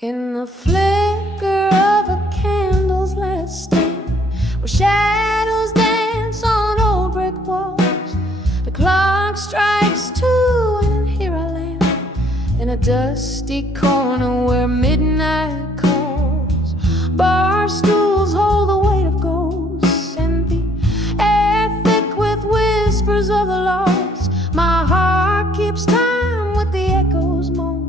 In the flicker of a candle's last stand, where shadows dance on old brick walls, the clock strikes 2 and here I land in a dusty corner where midnight calls. Bar stools hold the weight of ghosts and the air thick with whispers of the lost. My heart keeps time with the echoes moans.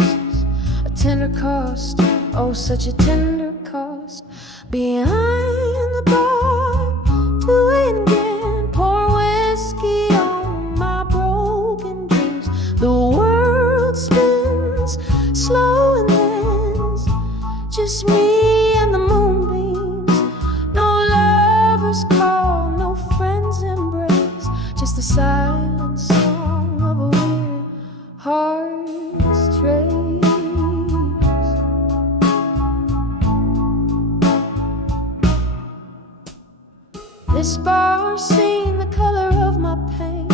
A tender cost, oh such a tender cost. Behind the bar, 2 a.m. again, pour whiskey on my broken dreams. The world spins slow and ends, just me and the moonbeams. No lovers call, no friends embrace, just the silent song of a weary heart's trace. This bar scene, the color of my pain,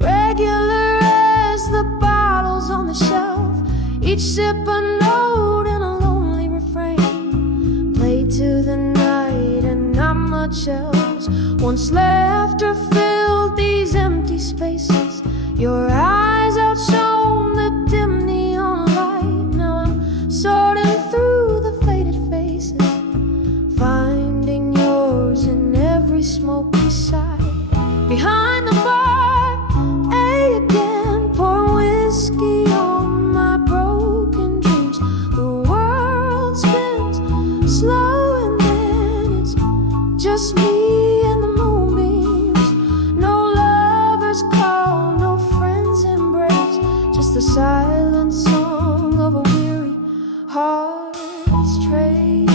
regular as the bottles on the shelf, each sip a note in a lonely refrain, played to the night and not much else. Once laughter filled these empty spaces, your eyes outshone the dim neon light. Now I'm sorting through the faded faces, finding yours in every smoky side. Behind the bar, again, pour whiskey on my broken dreams. The world spins slow and then it's just me and the moonbeams. No lovers call, no friends embrace, just the silent song of a weary heart's trace.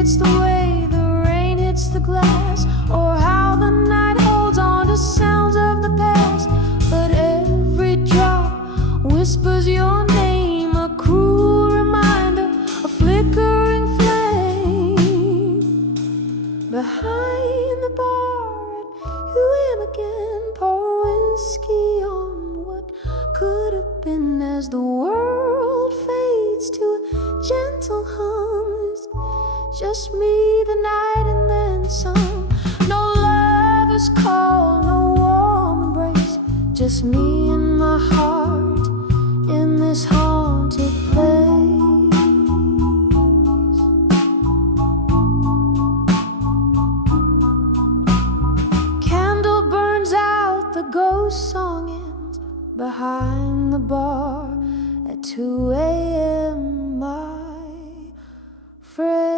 It's the way the rain hits the glass, or how the night holds on to sounds of the past. But every drop whispers your name, a cruel reminder, a flickering flame. Behind the bar at 2 a.m. again, pour whiskey on what could have been as the world fades to a gentle hum. Just me, the night, and then some. No lovers call, no warm embrace, just me and my heart in this haunted place. Candle burns out, the ghost song ends. Behind the bar at 2 a.m. my friend.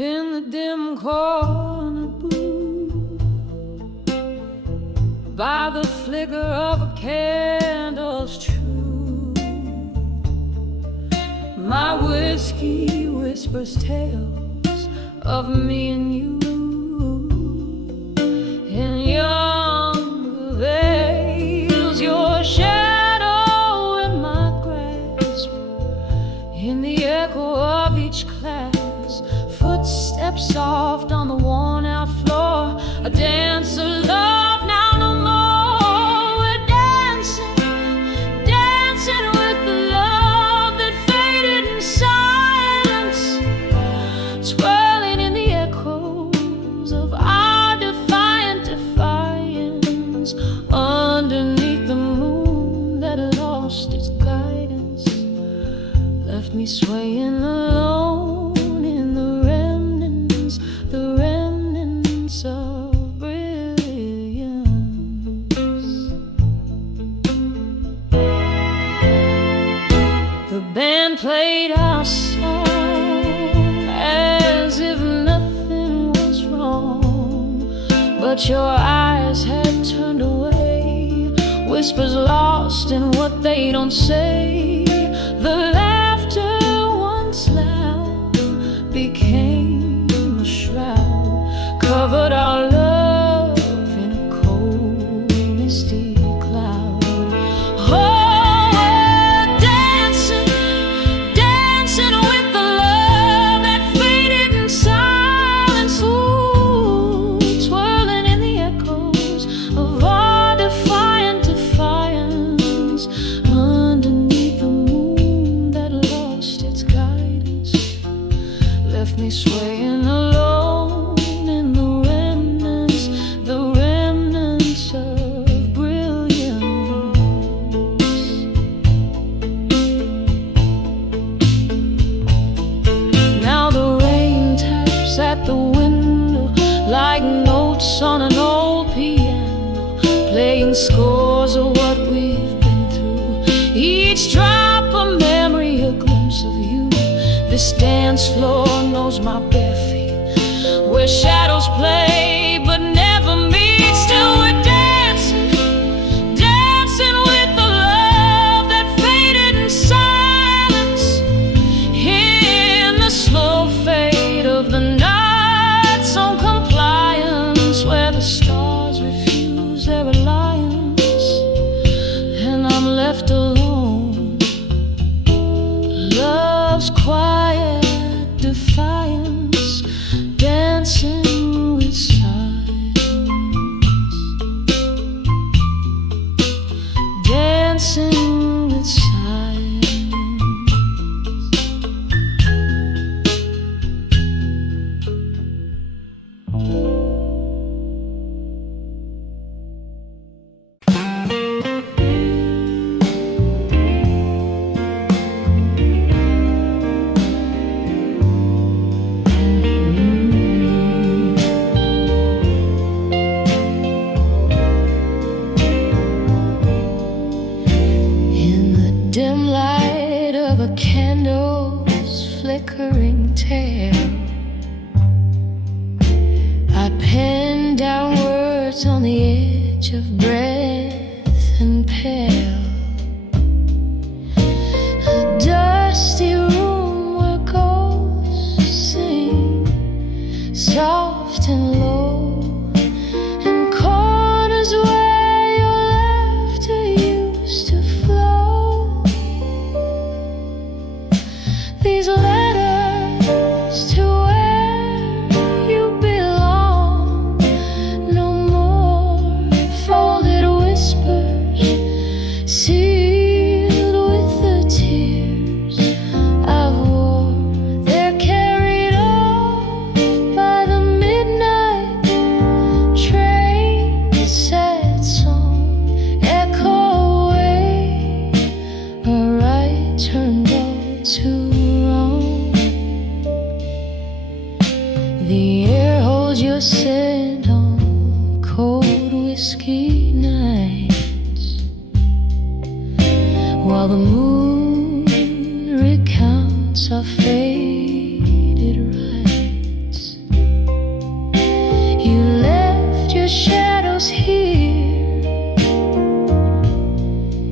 In the dim corner booth, by the flicker of a candle's true, my whiskey whispers tales of me and you. In younger veils, your shadow in my grasp, in the echo of each class, footsteps soft on the worn-out floor, a dance of love now no more. We're dancing, dancing with the love that faded in silence, swirling in the echoes of our defiant defiance, underneath the moon that lost its guidance, left me swaying alone. Of brilliance, the band played our song as if nothing was wrong, but your eyes had turned away, whispers lost in what they don't say. The laughter once loud became a shroud. left me swaying alone in the remnants of brilliance. Now the rain taps at the window like notes on an old piano, playing scores of what we've been through. Each drop a memory, a glimpse of you. This dance floor knows my bare feet, where shadows play but never meet. Still we're dancing, dancing with the love that faded in silence, in the slow fade of the night's on compliance, where the stars refuse their reliance and I'm left alone. Love's quiet defiance, dancing with silence, dancing with silence. Dim light of a candle's flickering tail, I pen down words on the edge of breath and pale. A dusty room where ghosts sing soft and low, and corners where your laughter used to flow. These letters to where you belong, no more folded whispers, sealed with the tears I've worn. They're carried off by the midnight train, sad song echo away, a right turned all to the air holds your scent on cold whiskey nights, while the moon recounts our faded rights. You left your shadows here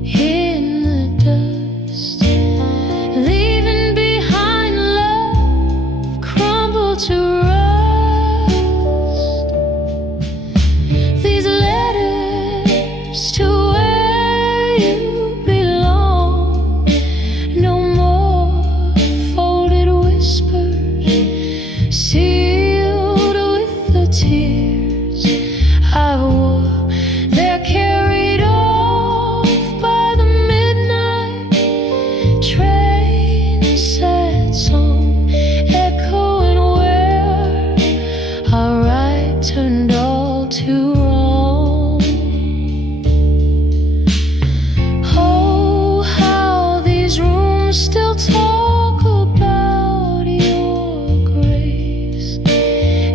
in the dust, leaving behind love crumbled to rust. These letters to where you belong, no more folded whispers, sealed with the tears I wore. They're carried off by the midnight train, a sad song echoing where our right turned all to wrong. Oh, how these rooms still talk about your grace,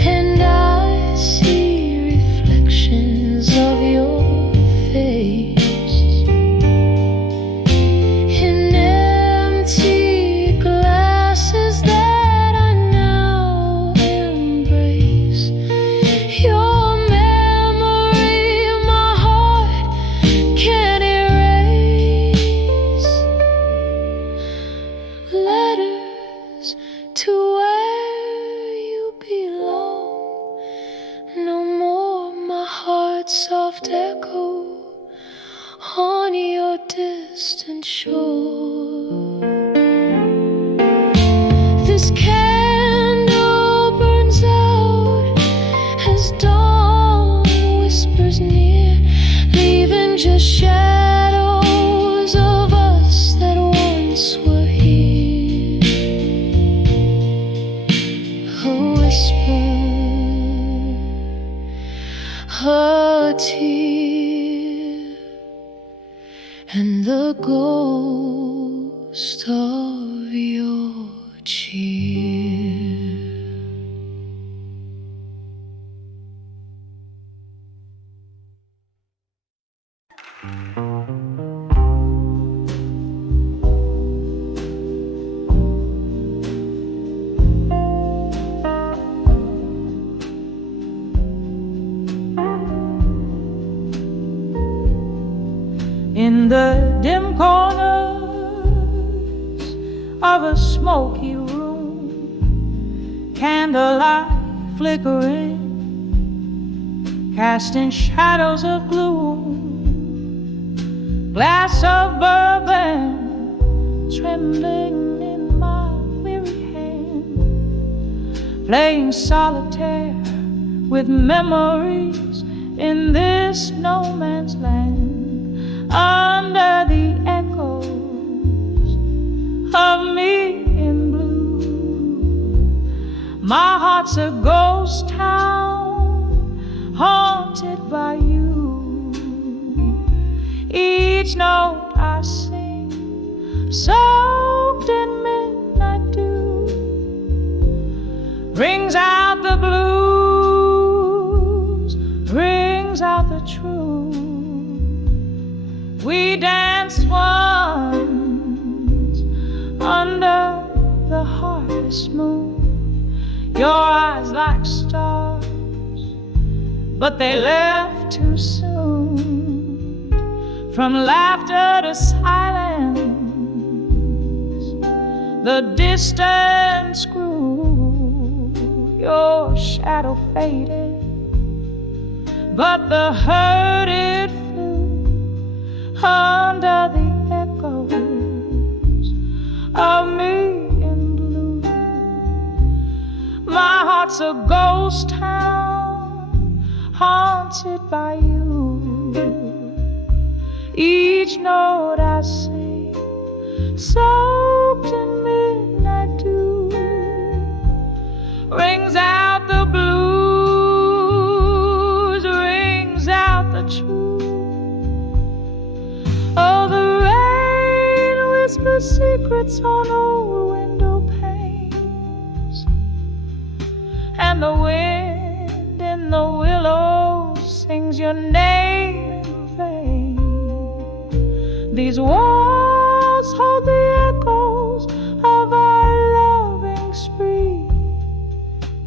and I see reflections of your face in empty glasses that I now embrace. Your memory my heart can't erase. Letters to where you belong, no more my heart's soft echo on your distant shore. This candle burns out as dawn whispers near, leaving just shadows of us that once were here. tear and the ghost of your cheer. In the dim corners of a smoky room, candlelight flickering, casting shadows of gloom, glass of bourbon trembling in my weary hand, playing solitaire with memories in this no man's land. Under the echoes of me in blue, my heart's a ghost town haunted by you. Each note I sing, soaked in midnight dew, rings out the blues, rings out the truth. We danced once under the harvest moon, your eyes like stars, but they left too soon. From laughter to silence, the distance grew, your shadow faded, but the hurt it under the echoes of me in blue. My heart's a ghost town haunted by you. Each note I sing, soaked in midnight dew, rings out the blues, rings out the truth. Oh, the rain whispers secrets on old window panes, and the wind in the willows sings your name in vain. These walls hold the echoes of our loving spree.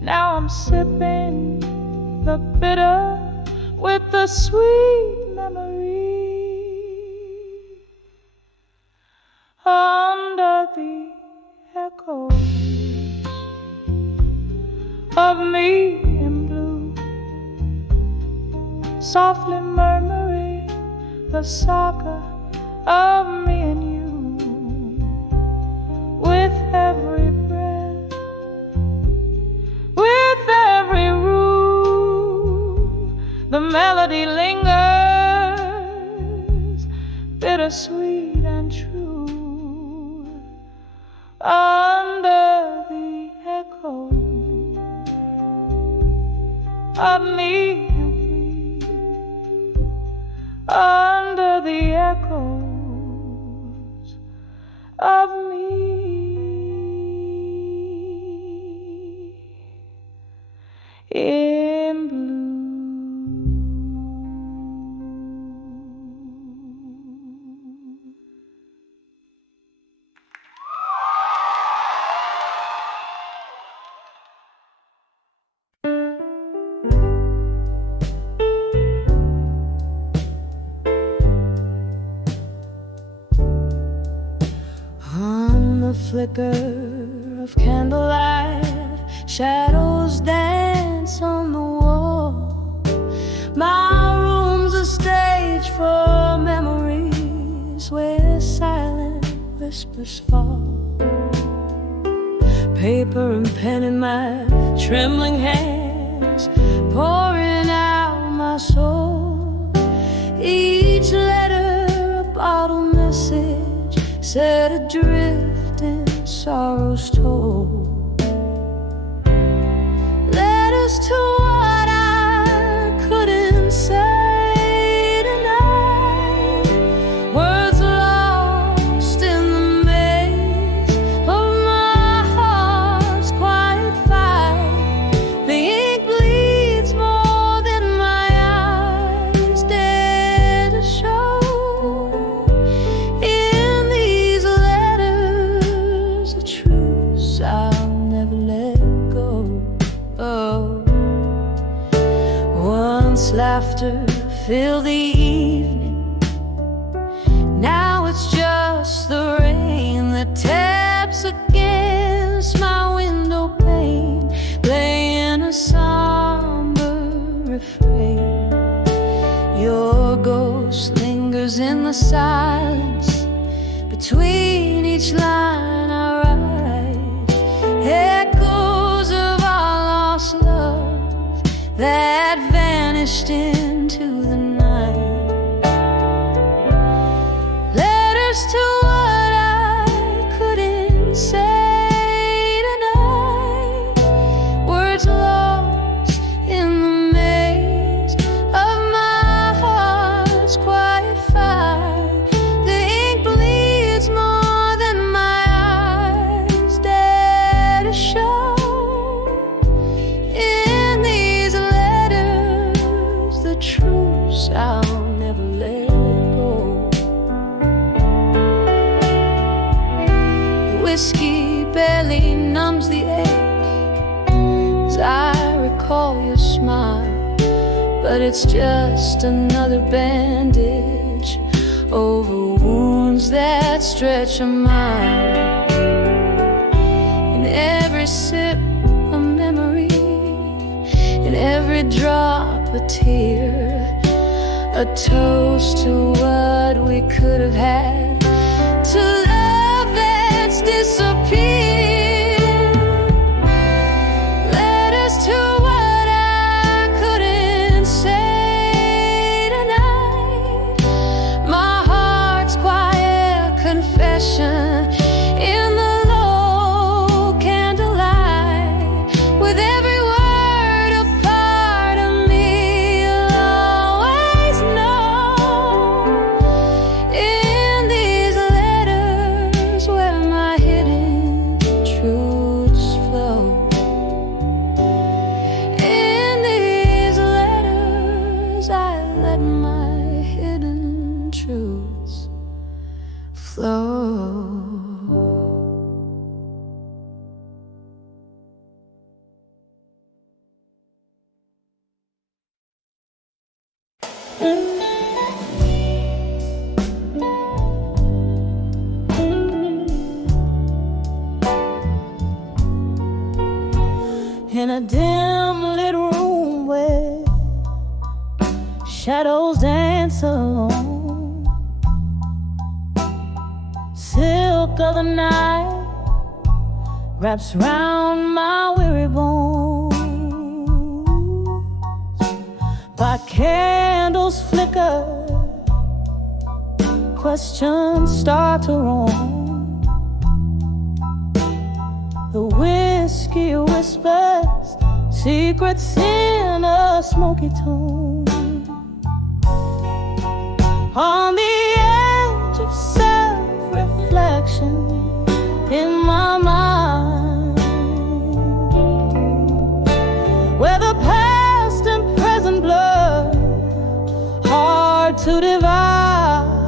Now I'm sipping the bitter with the sweet memory. Under the echoes of me in blue, softly murmuring the saga of me and you. With every breath, with every rule, the melody lingers, bittersweet and true. Under the echo of me and thee, under the echoes of me in blue. Flicker of candlelight, shadows dance on the wall. My room's a stage for memories where silent whispers fall. Paper and pen in my trembling hands, pouring out my soul. Each letter a bottle message set adrift in sorrow's toll. Letters to what I couldn't say, laughter filled the evening. Now it's just the rain that taps against my window pane, playing a somber refrain. Your ghost lingers in the silence between each line I write, echoes of our lost love that vanished into the night. Letters to what I couldn't say tonight, words lost in the maze of my heart's quiet fire. The ink bleeds more than my eyes dare to show. In these letters, the truths I'll never let go. The whiskey barely numbs the ache as I recall your smile, but it's just another bandage over wounds that stretch a mile. In every sip a memory, in every drop a tear, a toast to what we could have had, to love that's disappeared. Letters to what I couldn't say tonight, my heart's quiet confession in the low candlelight. With every word a part of me will always know. In these letters where my hidden truths flow. In these letters I let my hidden truths flow. In a dim lit room where shadows dance alone, silk of the night wraps round my weary bones. By candles flicker, questions start to roam. The whiskey whispers secrets in a smoky tone. On the edge of self-reflection in my mind, where the past and present blur, hard to divide,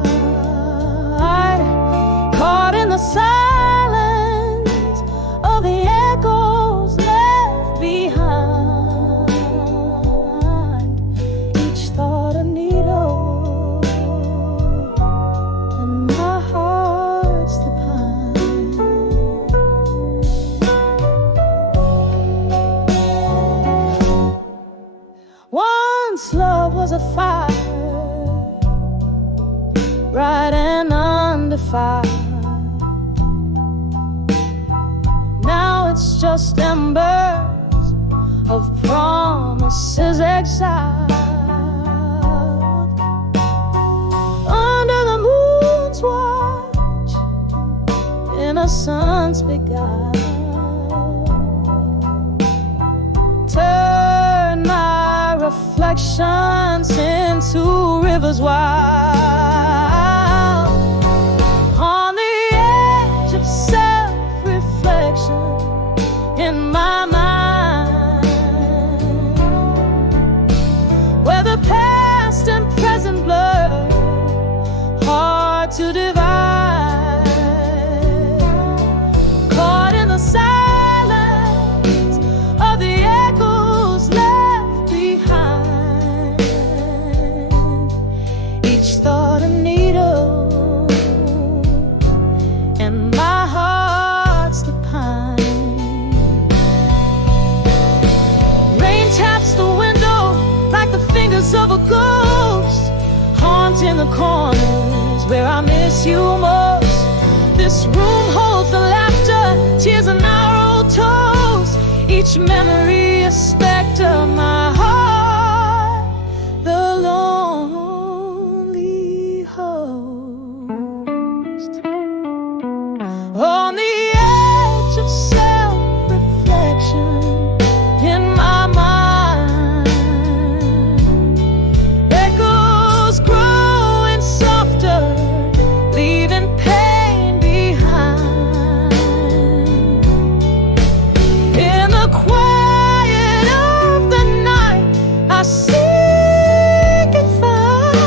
caught in the silence of the echoes left behind. Each thought a needle, and my heart's the pine. Once love was a fire, bright and undefiled. Now it's just embers of promises exiled. Under the moon's watch, innocence beguiled. Turn my reflections into rivers wild. On the edge of self-reflection in my mind, where the past and present blur, hard to divide, caught in the silence of the echoes left behind. fingers of a ghost, haunting the corners where I miss you most. This room holds the laughter, tears and our old toes, each memory a specter, my heart the lonely host. On the edge of self-reflection, in my mind, echoes growing softer, leaving pain behind. In the quiet of the night, I seek and find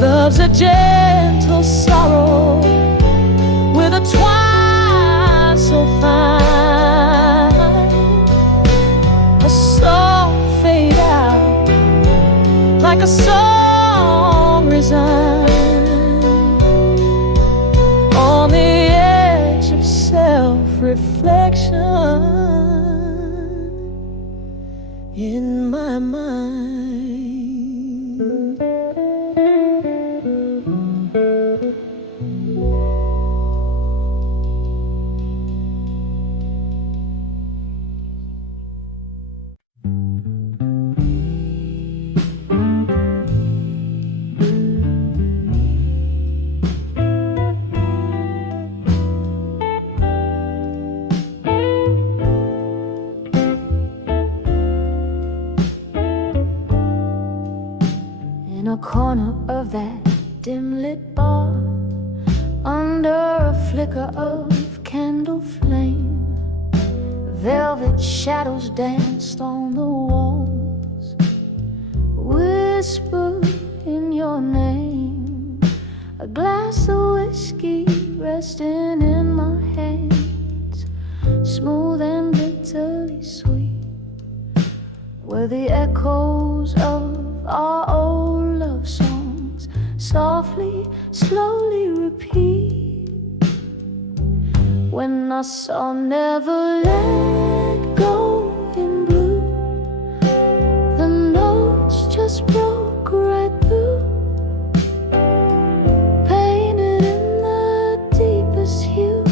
love's a gentle sorrow with a twine so fine. A soul fade out like a song resigned. On the edge of self-reflection, in my mind. In a corner of that dim-lit bar, under a flicker of candle flame, velvet shadows danced on the walls, whispering your name. A glass of whiskey resting in my hands, smooth and bitterly sweet, were the echoes of our old love songs, softly, slowly repeat. When I saw Never Let Go in blue, the notes just broke right through, painted in the deepest hue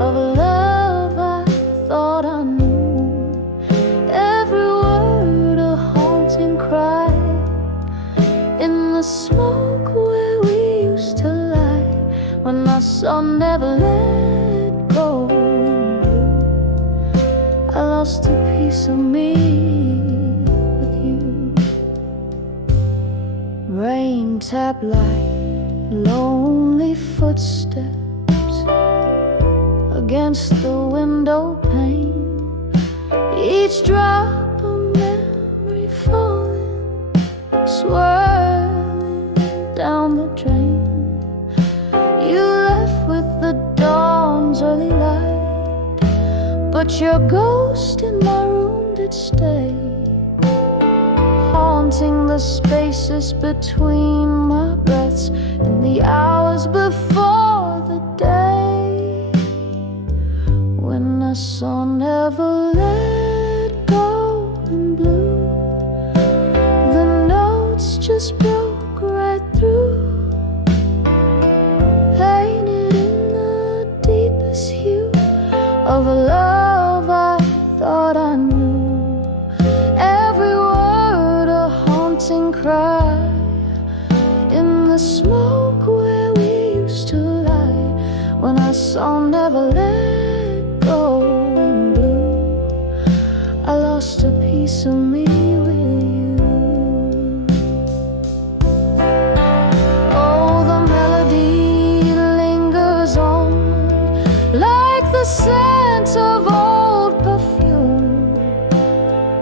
of a love I thought I knew. Every word a haunting cry in the smoke where we used to lie. When I saw Never Let Go in blue, I lost a piece of me with you. Rain tap like lonely footsteps against the window pane, each drop a memory falling, swirling down the drain. You left with the dawn's early light, but your ghost in my room did stay, haunting the spaces between my breaths and the hours before the day. When I saw Never Let Go in blue, the notes just broke right through, painted in the deepest hue of a love I thought I knew. Every word a haunting cry in the smoke where we used to lie. When I saw Never Let Go in blue, I lost a piece of me with you. Oh, the melody lingers on like the scent of old perfume,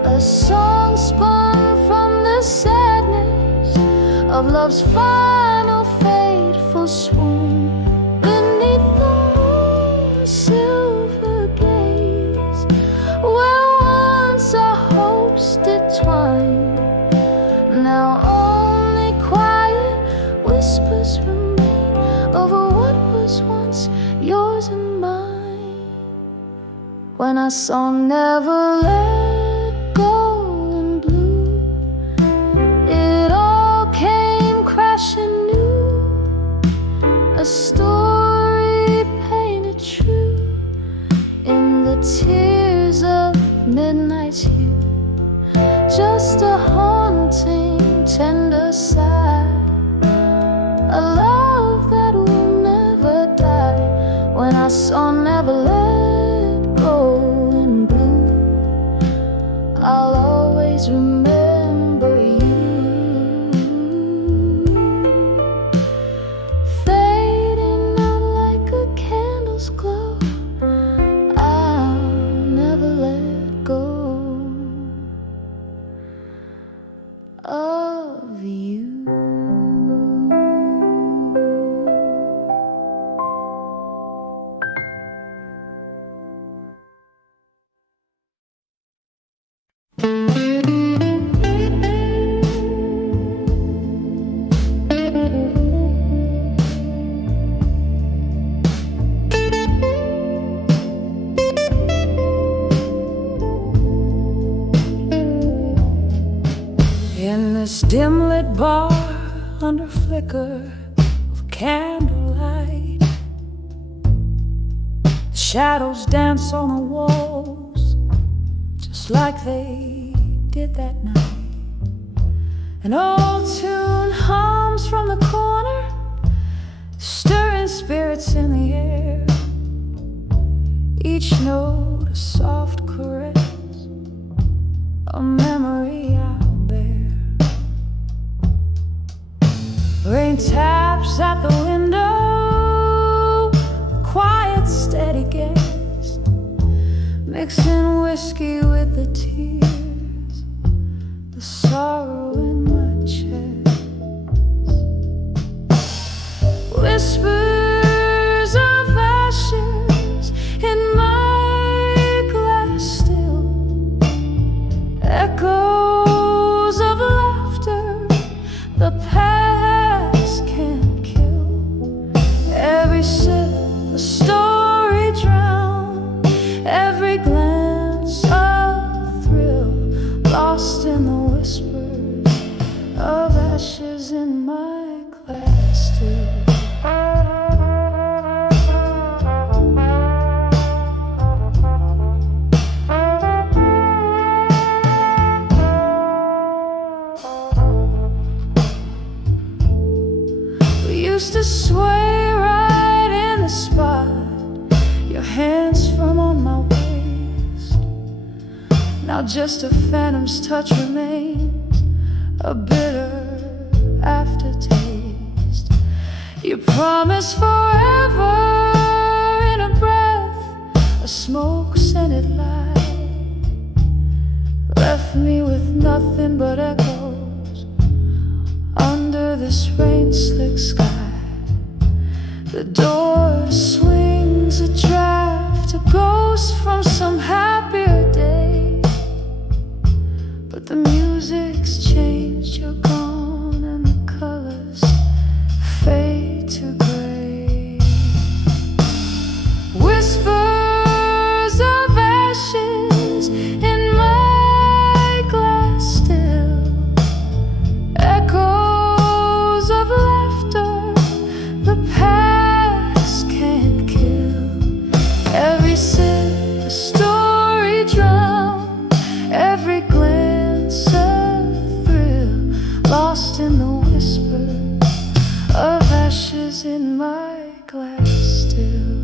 a song spun from the sadness of love's final fateful swoon. Beneath the moon's silver gaze, where once our hopes did twine, now only quiet whispers remain over what was once yours and mine. When I saw Never Let Go in blue, a story painted true in the tears of midnight's hue, just a haunting, tender sigh, a love that will never die. When I saw Never Let Go in blue, I'll always remember you. Fading out like a candle's glow, I'll never let go of you. In this dim-lit bar under flicker of candlelight, the shadows dance on the walls just like they did that night. An old tune hums from the corner, stirring spirits in the air, each note a soft caress, a memory out there. Rain taps at the window, quiet, steady gaze, mixing whiskey with the tears, the sorrow in my chest. Whispers of ashes in my glass still, echoes of laughter the past can't kill. Every sip a story drowned, every glance a thrill, lost in the whispers of ashes in my glass still. Used to sway right in the spot, your hands firm on my waist. Now just a phantom's touch remains, a bitter aftertaste. You promised forever in a breath, a smoke-scented light, left me with nothing but echoes under this rain-slick sky. The door swings a draft, a ghost from some happier day. But the music's changed, you're gone, and the colors fade to gray. Whispers of ashes in my glass still, echoes of laughter the past can't kill. Every sip a story drowned, every glance a thrill, lost in the whispers of ashes in my glass still.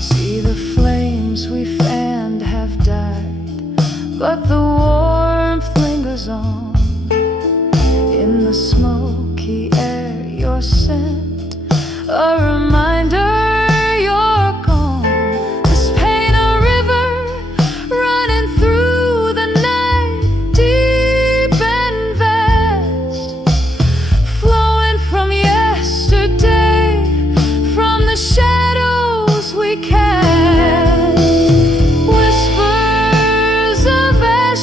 See, the flames we fanned have died, but the warmth lingers on. In the smoky air, your scent, a reminder you're gone. This pain a river running through the night, deep and vast, flowing from yesterday, from the shadows we cast. Whispers of ashes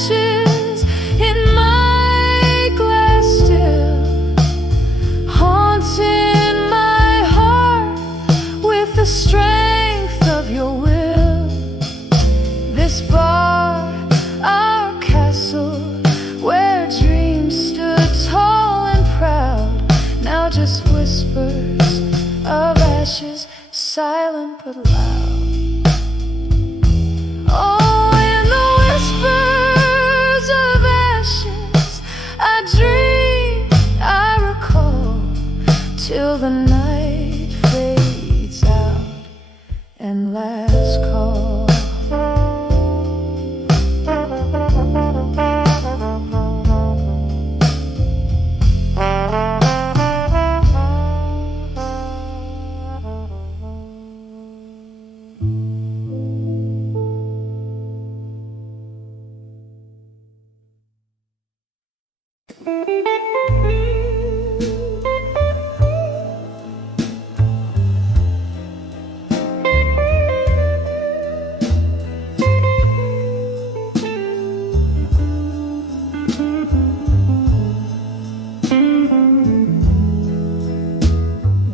the night fades out and last call.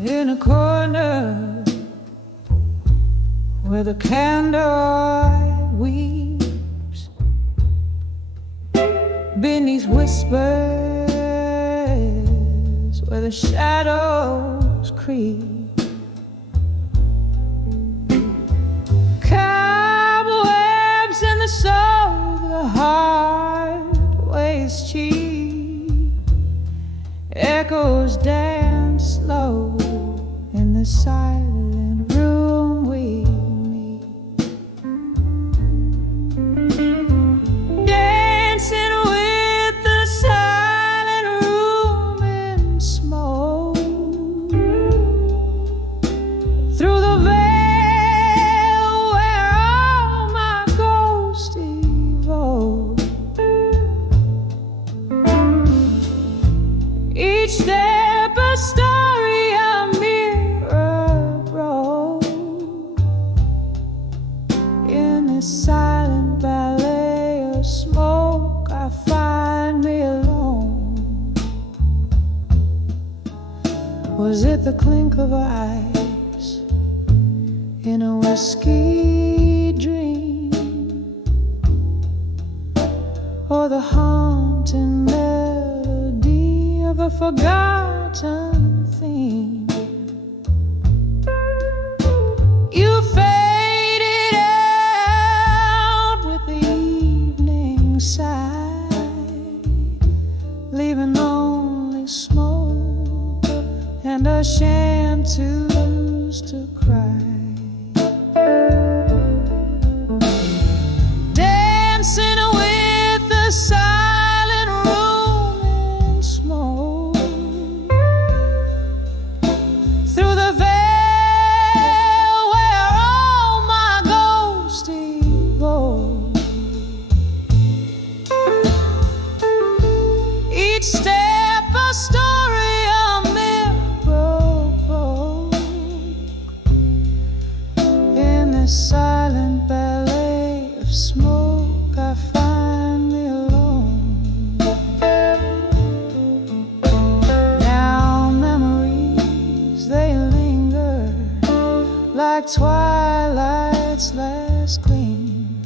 In a corner where the candlelight weeps beneath whispers, where the shadows creep, cobwebs in the soul, the heart weighs cheap, echoes dance slow in the silent room we meet, dancing with the silent room in smoke, through the veil where all my ghosts evoke. Each step a story, a mirror broke, in this silent ballet of smoke I find me alone. Was it the clink of ice in a whiskey dream, or the haunting melody of a forgotten theme? You faded out with the evening side, leaving only smoke and a chanteuse to cry. Dancing with the silent room in smoke, through the veil where all my ghosts evoke. Each step a story, a mirror broke, in this silent ballet of smoke I find me alone. Now memories, they linger like twilight's last gleam,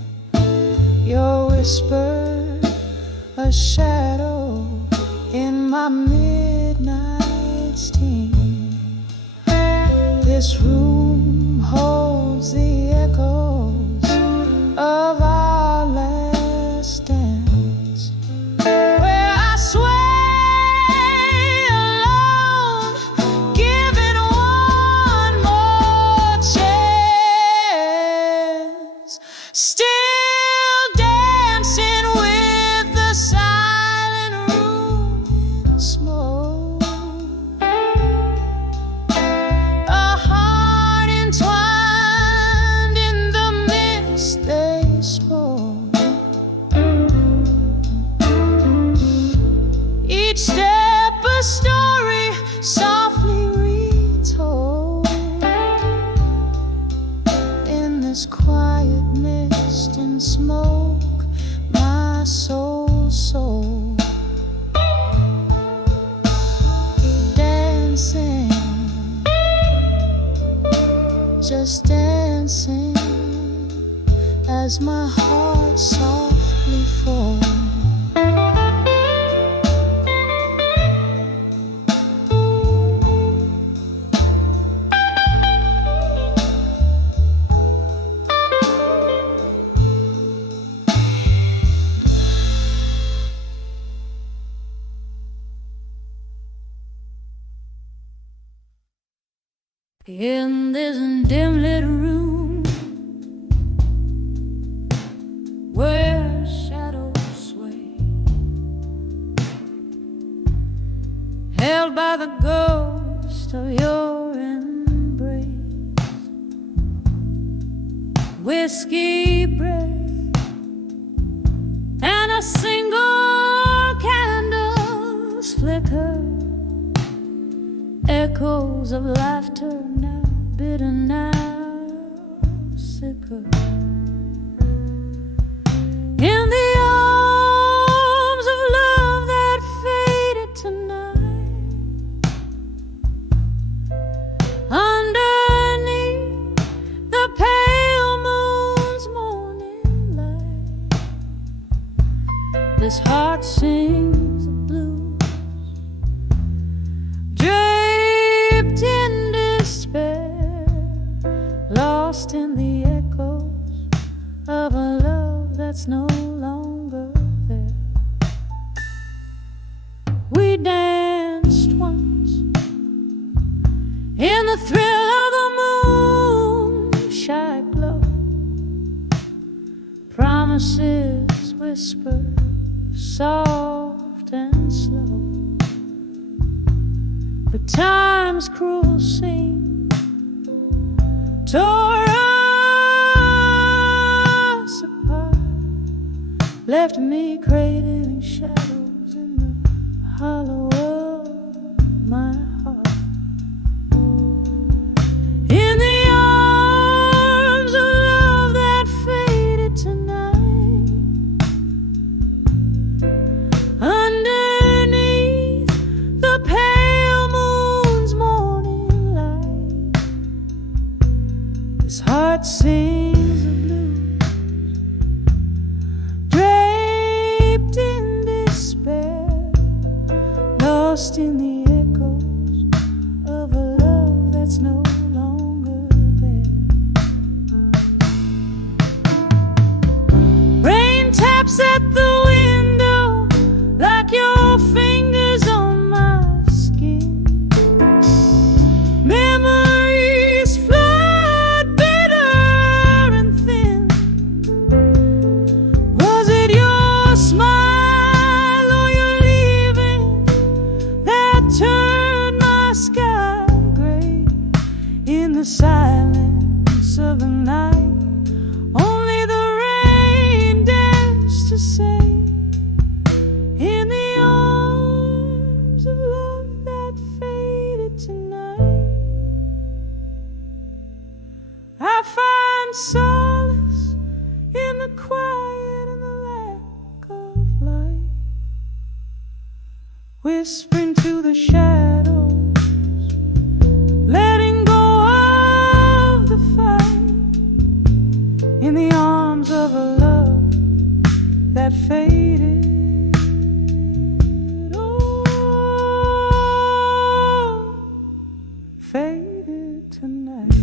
your whisper a shadow in my midnight steam. This room holds the echoes of our last dance, where I sway alone, giving one more chance, still dancing with the silent room in smoke, a heart entwined in the mist they spoke. Each step a story softly retold, in this quiet mist and smoke my soul dancing, just dancing as my heart softly falls. in this dim lit room where shadows sway, held by the ghost of your embrace. Whiskey breath and a single candle's flicker, echoes of laughter now bitter, now sicker. In the arms of love that faded tonight, underneath the pale moon's morning light, this heart sings the blues, draped in despair, lost in the echoes of a love that's no longer there. We danced once in the thrill of the moonshine glow, promises whispered soft and slow, but time's cruel seam tore us apart, left me cradling shadows in the hollow of my heart. In the arms of love that faded tonight, underneath the pale moon's morning light, this heart sings the blues, draped in despair, lost in the echoes of a love that's no longer there. Rain taps at the window like your fingers on my skin. Memories flood bitter and thin. Was it your smile or your leaving that turned my sky gray? In the silence of the night, only the rain dares to say, in the arms of love that faded tonight, I find solace in the quiet and the lack of light, whispering to the shadows, letting go of the fight, in the arms of a love that faded. Oh, faded tonight.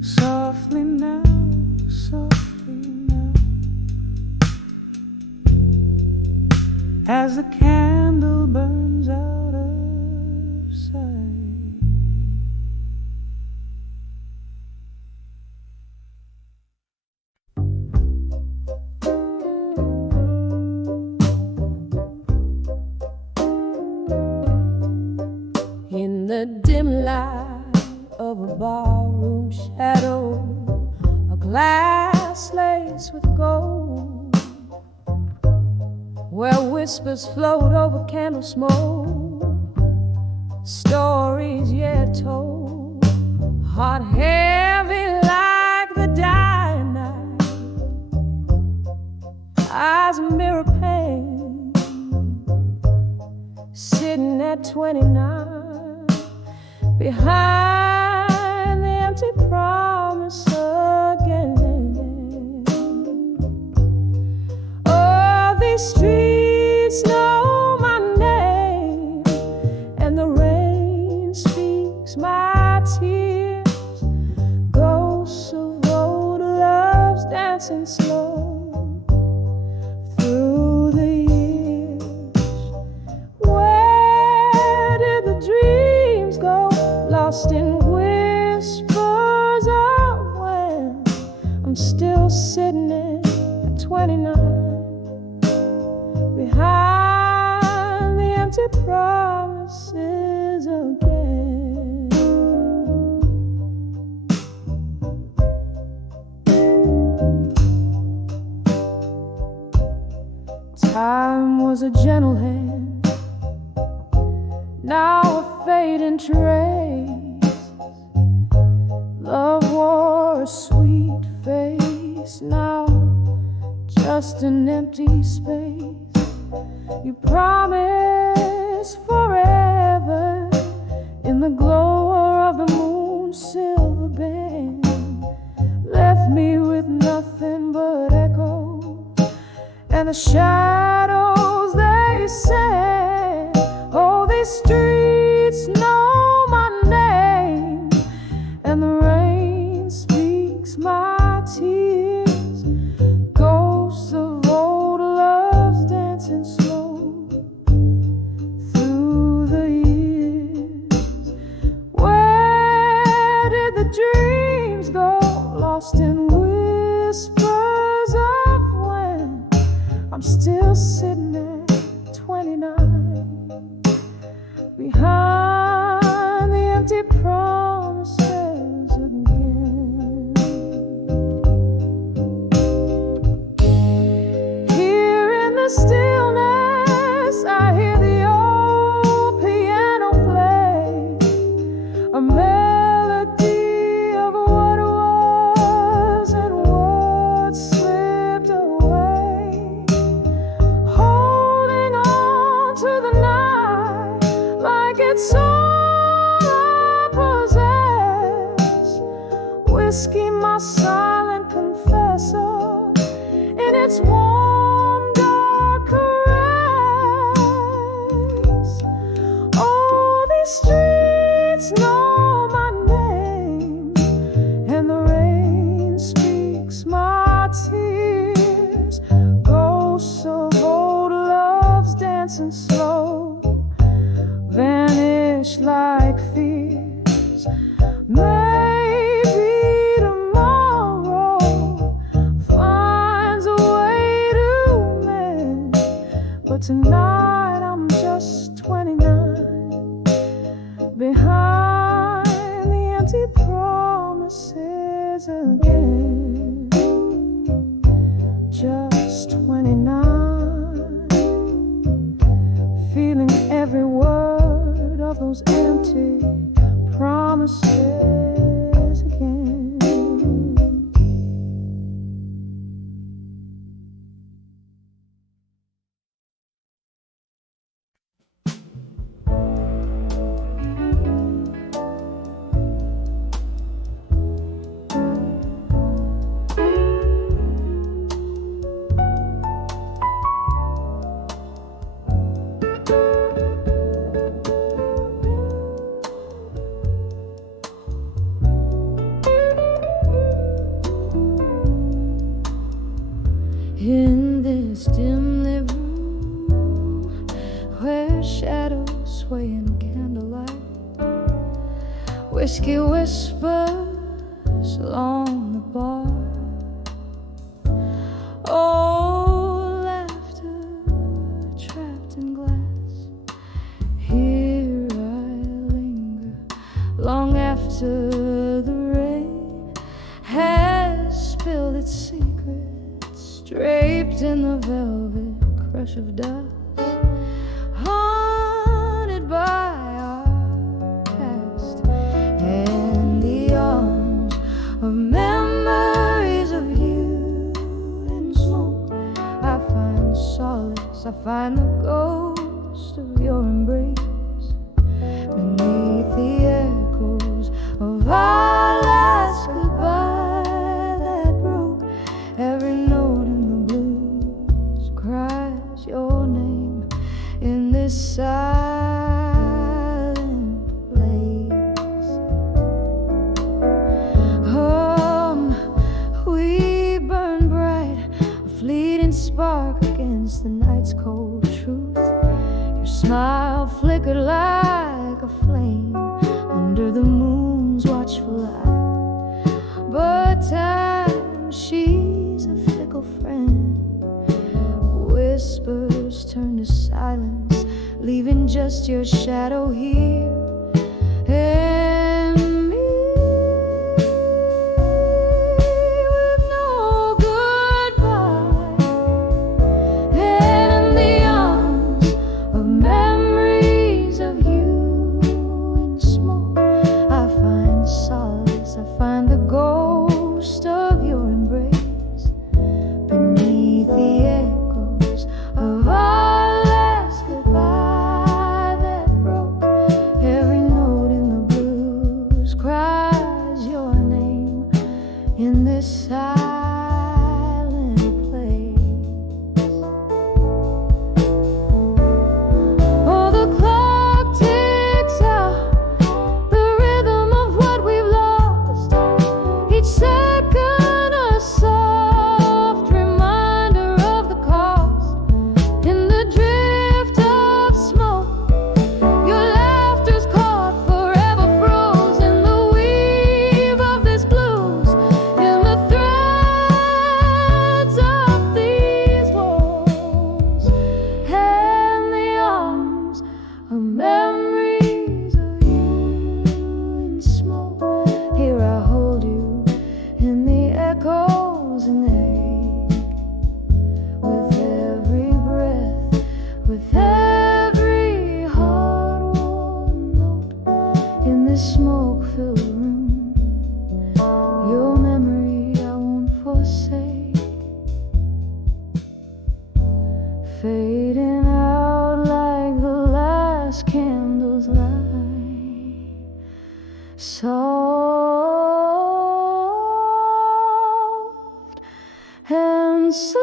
Softly now, as the candle burns out of sight. In the dim light of a barroom shadow, a glass laced with gold, where whispers float over candle smoke, stories yet told, heart heavy like the dying night, eyes mirror pain, sitting at 29, behind the empty promise again. Oh, these streets know my name, and the rain speaks my tears. Ghosts of old loves dancing slow through the years. Where did the dreams go? I'm still sitting in at 29, behind the empty promises again. Time was a gentle hand, now a fading trace. Love wore a sweet face, now just an empty space. You promised forever in the glow of the moon's silver band, left me with nothing but echo and the shadows. They said, oh, these streets know my name, and the rain speaks my tears. Ghosts of old loves dancing slow through the years. Where did the dreams go? Lost in whispers of when I'm still sitting at 29, behind the empty promises again. Here in the stillness, I hear the old piano play a melody of what was and what slipped away, holding on to the night like it's all I possess. Whiskey, my silent confessor, in its warm, dark caress. Oh, these streets know my name, and the rain speaks my tears. Ghosts of old loves dancing slow vanish like fears. Maybe tomorrow finds a way to mend, but tonight I'm just 29, behind the empty promises again. Just 29, feeling every word of those empty promises again. In this dim lit room where shadows sway in candlelight, whiskey whispers along the bar. Oh, laughter trapped in glass. Here I linger long after the rain has spilled its secrets, draped in the velvet crush of dust, haunted by our past and the arms of memories of you and smoke. I find solace, I find the ghost of your embrace beneath the echoes of our last goodbye that broke every note in the blues, cries your name in this silent place. We burn bright, a fleeting spark against the night's cold truth. Your smile flickered like a flame under the moon's watchful eye, but time your shadow here and me with no goodbye. And in the arms of memories of you in smoke, I find solace, I find the ghost of your embrace beneath the echoes of our last goodbye that broke. Every note in the blues cries your name in this silent place. Oh, the clock ticks out, the rhythm of what we've lost. Each second a soft reminder of the cost. In the drift of smoke, your laughter's caught, forever froze in the weave of this blues, in the threads of these walls, and the arms of memories of you in smoke. Here I hold you in the echoes and the ache, with every breath, with every heart-worn note in this smoke-filled room. Your memory I won't forsake, fading out like the last candle's light, soft and slow.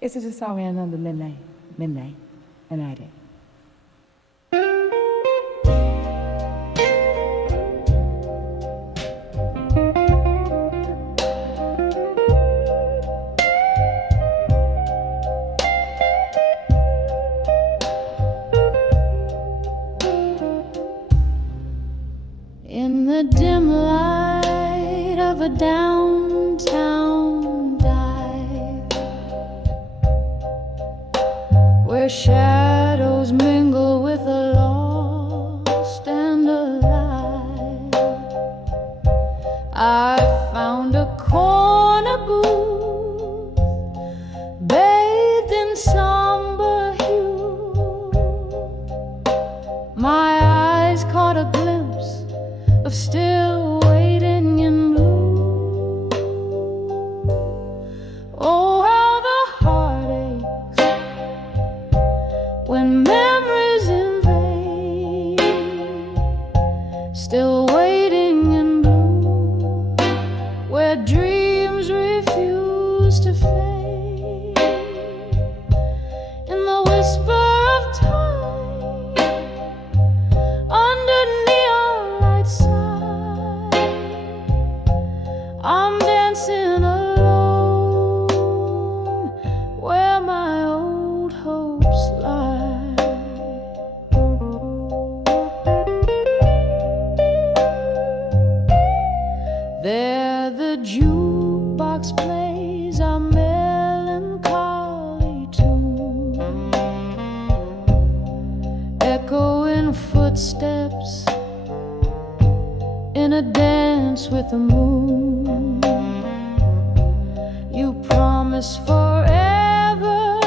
It's just a song and another midnight, and I did. In the dim light of a downtown dive, where shadows mingle with the lost and alive, I found a corner booth bathed in somber hue. My eyes caught a glimpse of still waiting in blue. Oh, how the heart aches when memories invade, still waiting in blue, where dreams refuse to fade. In the whisper of time, under neon light side, I'm dancing alone where my old hopes lie. There the jukebox plays a melancholy tune, echoing footsteps in a dance with the moon. You promised forever,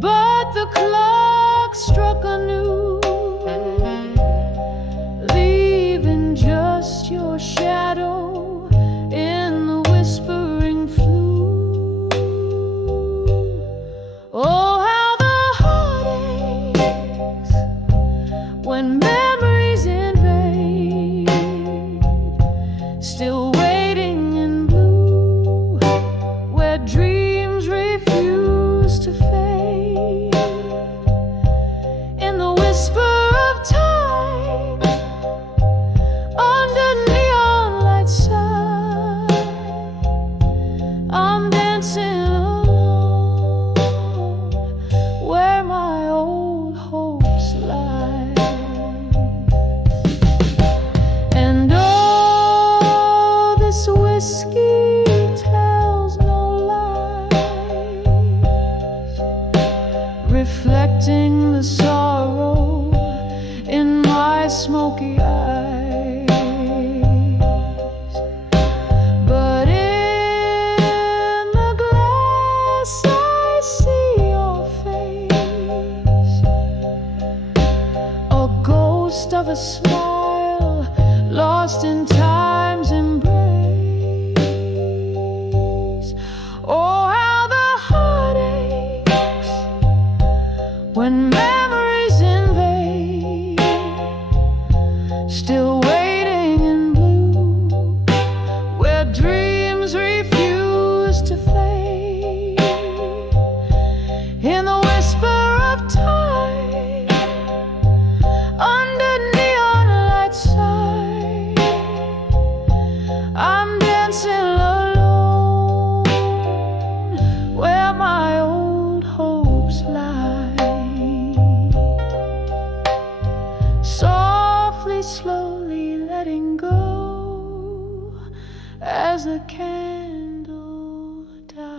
but the clock struck anew, leaving just your shadow in the whispering flue. Oh, how the heart aches when memories invade, still waiting in blue, where dreams refuse to fade. In the whisper of time, under neon light side, I'm dancing alone lost in time's embrace. Oh, how the heart aches when memories invade, still waiting in blue, where dreams refuse to fade. In the whisper of time, under neon light side, I'm dancing alone where my old hopes lie. Softly, slowly letting go as the candle dies.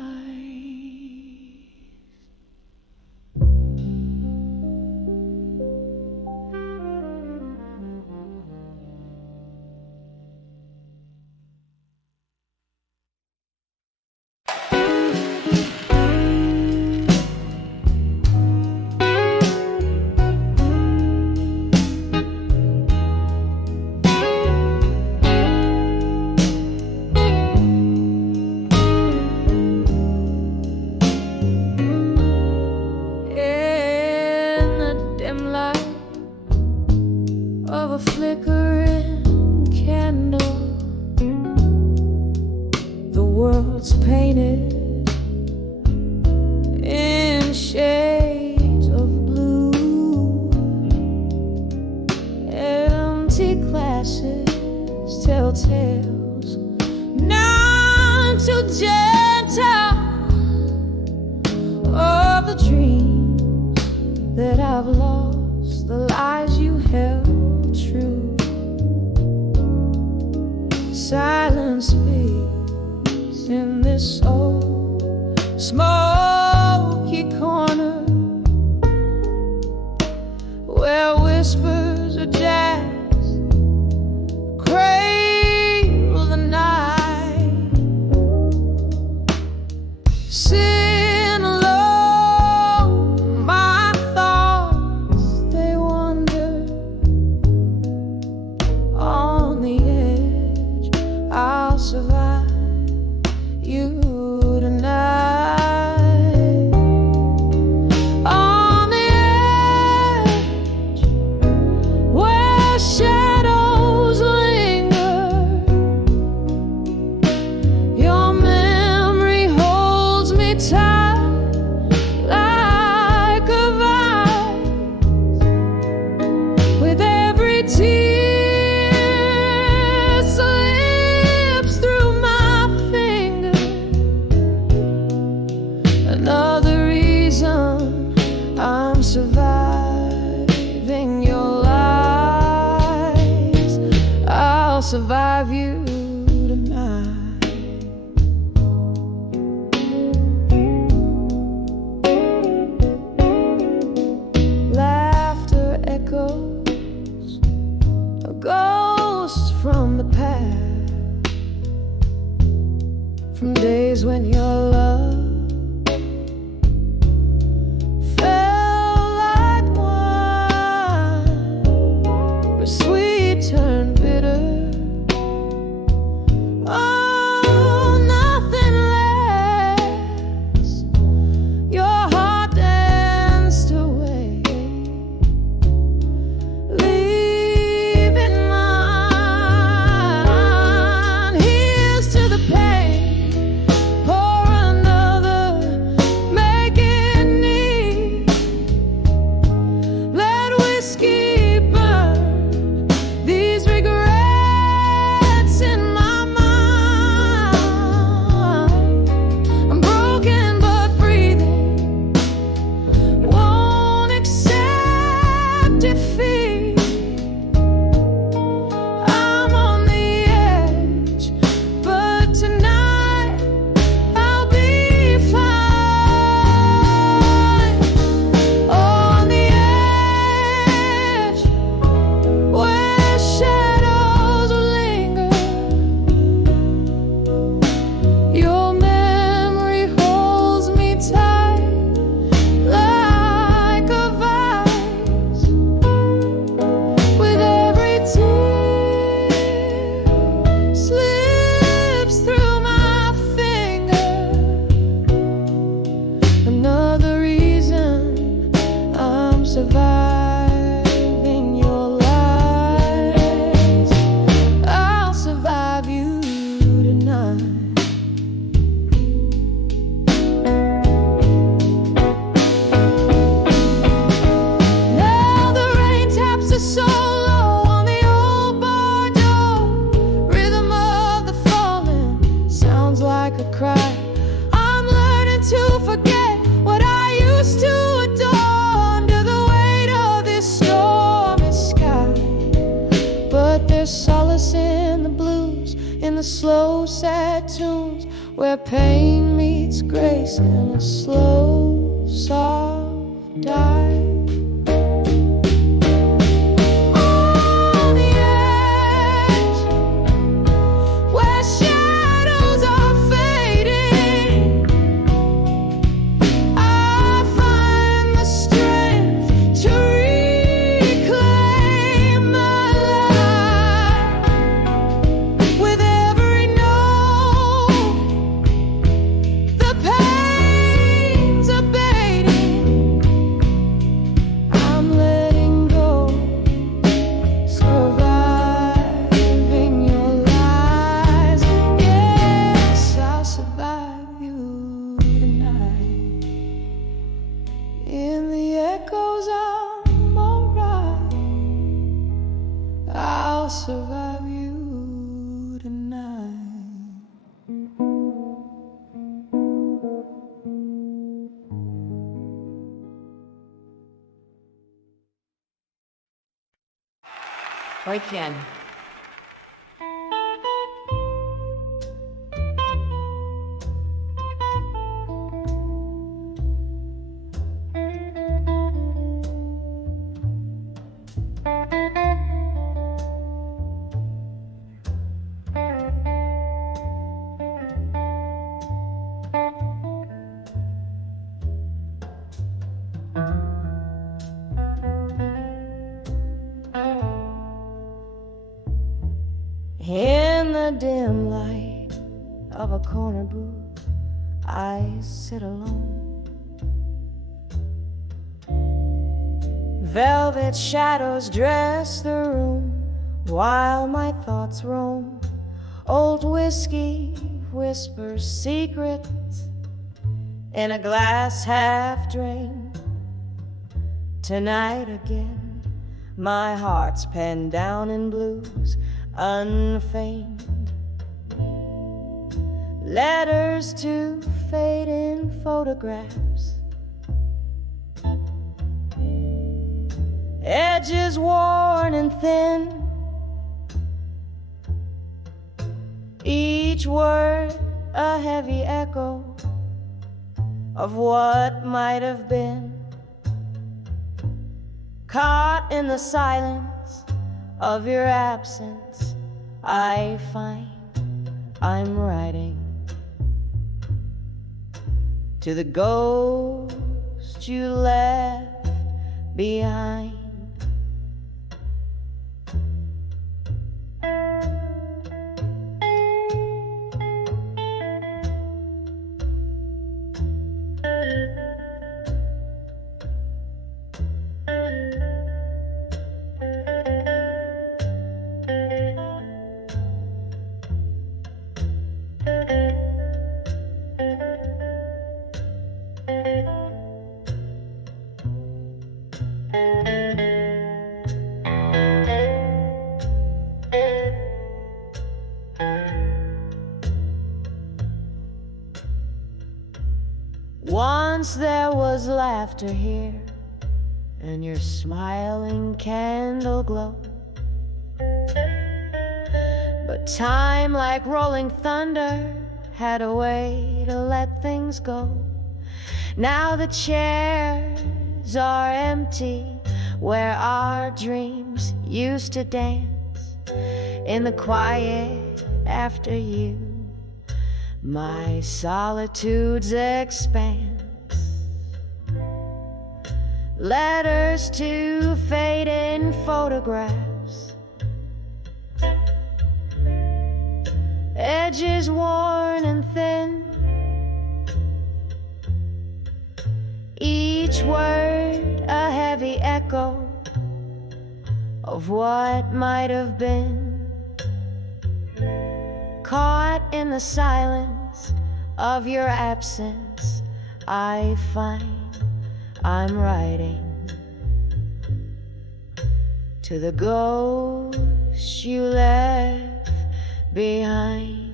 In the dim light of a flickering candle, the world's painted in shades of blue. Empty glasses tell tales, none too gentle, of the dreams that I've lost, the lies you held true. Silence speaks in this old smoky corner, where whispers of jazz cradle the night. Sin alone, my thoughts they wander on the edge. I'll survive you tonight. On the edge where shadows linger, your memory holds me tight like a vine. With every tear slips through my fingers, another reason I'm surviving your lies. I'll survive you tonight. Laughter echoes, a ghost from the past, from days when your love felt like wine, but sweet turned bitter. Oh, nothing lasts. Your heart danced away, leaving mine. Here's to the pain, pour solace in the blues, in the slow, sad tunes, where pain meets grace in a slow, soft dive. Break in. In the dim light of a corner booth, I sit alone. Velvet shadows dress the room while my thoughts roam. Old whiskey whispers secrets in a glass half drained. Tonight again, my heart's penned down in blues unfeigned. Letters to fading photographs, edges worn and thin, each word a heavy echo of what might have been. Caught in the silence of your absence, I find I'm writing to the ghost you left behind. Once there was laughter here, and your smiling candle glow. But time, like rolling thunder, had a way to let things go. Now the chairs are empty where our dreams used to dance. In the quiet after you, my solitude's expanse. Letters to fading photographs, edges worn and thin, each word a heavy echo of what might have been. Caught in the silence of your absence, I find I'm writing to the ghost you left behind.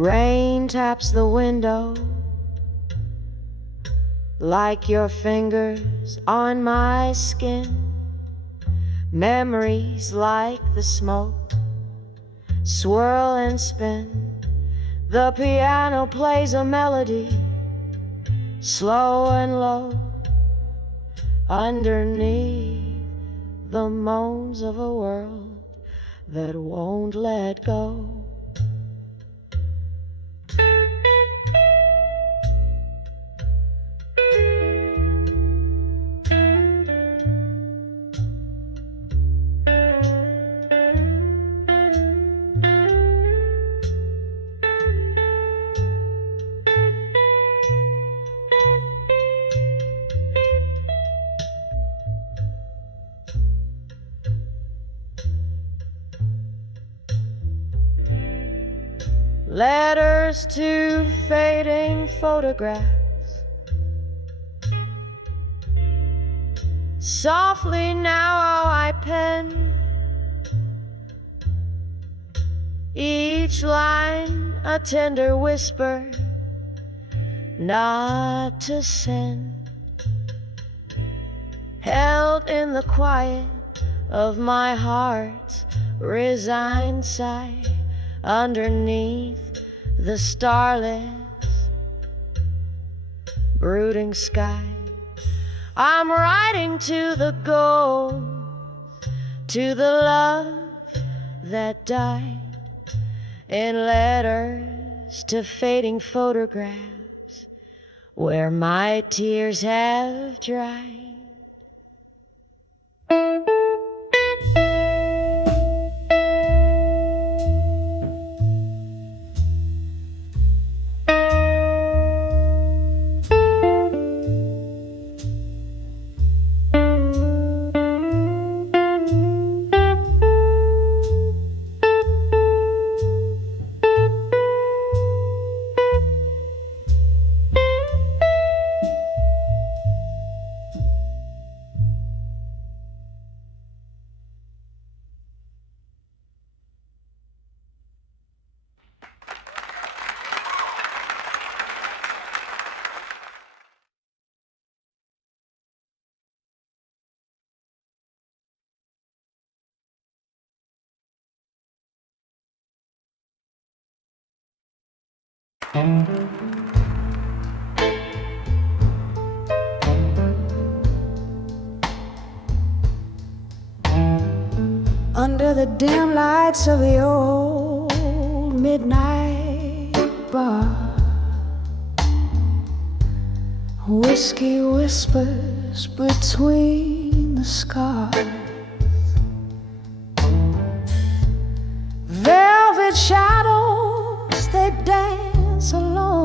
Rain taps the window like your fingers on my skin. Memories like the smoke swirl and spin. The piano plays a melody, slow and low, underneath the moans of a world that won't let go. Letters to fading photographs. Softly now I pen, each line a tender whisper not to send, held in the quiet of my heart's resigned sigh. Underneath the starless, brooding sky, I'm writing to the ghost, to the love that died, in letters to fading photographs where my tears have dried. Under the dim lights of the old midnight bar, whiskey whispers between the scars. Velvet shadows, they dance alone.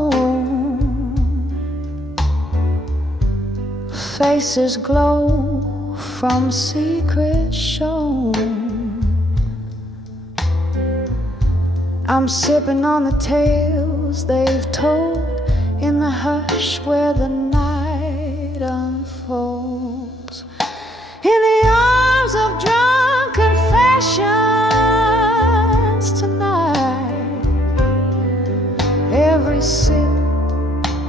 Faces glow from secrets shown. I'm sipping on the tales they've told in the hush where the night unfolds. In the arms of drunk confessions tonight, every sip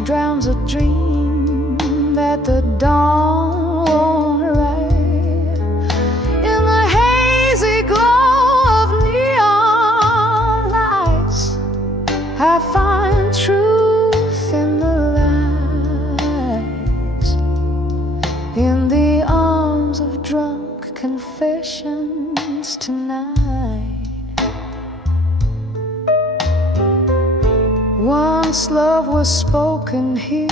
drowns a dream that the dawn won't arrive. In the hazy glow of neon lights, I find truth in the lies. In the arms of drunk confessions tonight. Once love was spoken here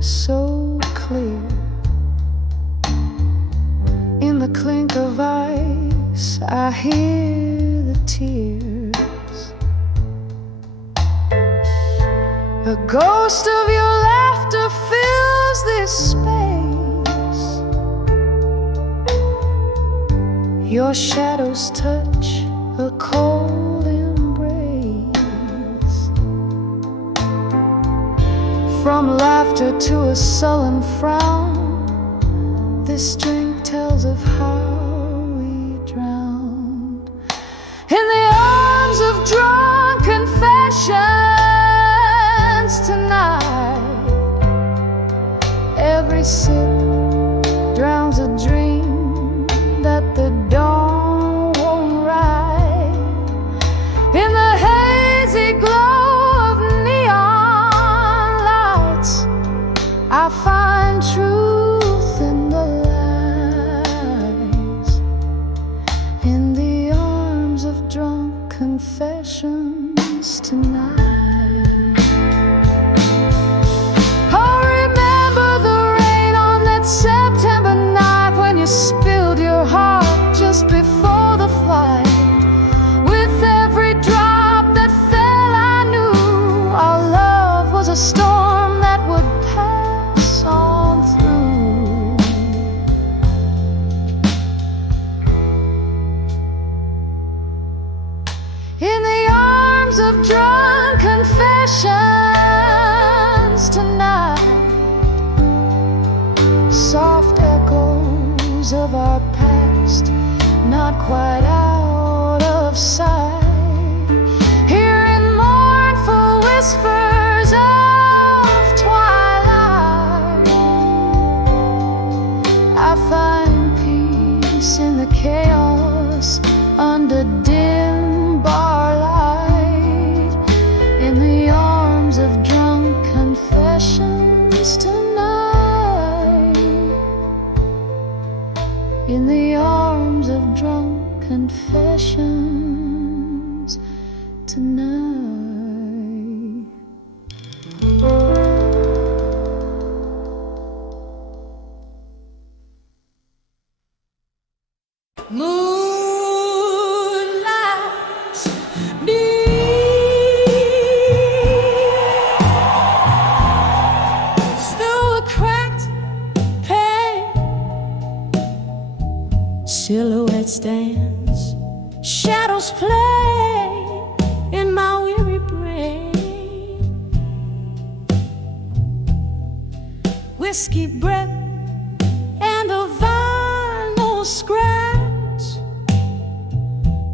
so clear. In the clink of ice, I hear the tears. The ghost of your laughter fills this space. Your shadows touch a cold embrace. From laughter to a sullen frown, this drink tells of how we drowned. In the arms of drunk confession tonight. Every sip drowns a dream that the dawn won't ride. In the hazy glow of neon lights, I find truth in the lies. In the arms of drunk confessions tonight. September night when you spilled your heart just before the flight. With every drop that fell, I knew our love was a storm that would pass on through. In the arms of drunk confessions tonight. Soft echoes of our past, not quite out of sight. Hearing mournful whispers of twilight, I find peace in the chaos under dim bar light. In the arms of drunk confessions tonight. In the arms of drunk confessions tonight. Moonlight beams through a cracked pane. Silhouettes dance, shadows play in my weary brain. Whiskey breath and a vinyl scratch.